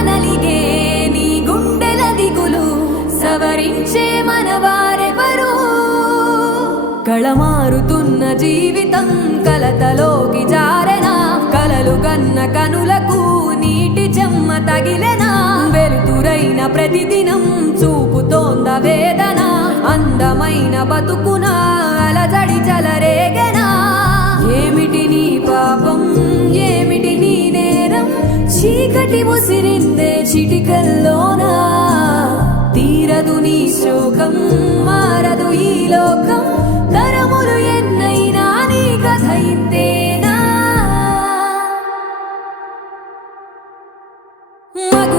నలిగే నీ సవరించే కళమారుతున్న జీవితం కలతలోకి జారనా? కలలు కన్న కనులకు నీటి చెమ్మ తగిలెనా? వెలుతురైన ప్రతిదినం చూపుతోంద వేదన? అందమైన బతుకునా? చీకటి ముసిరిందే చిటికల్లోనా. తీరదు నీ శోకం మారదు ఈ లోకం. తరములు ఎన్నైనా నీ కథ మగు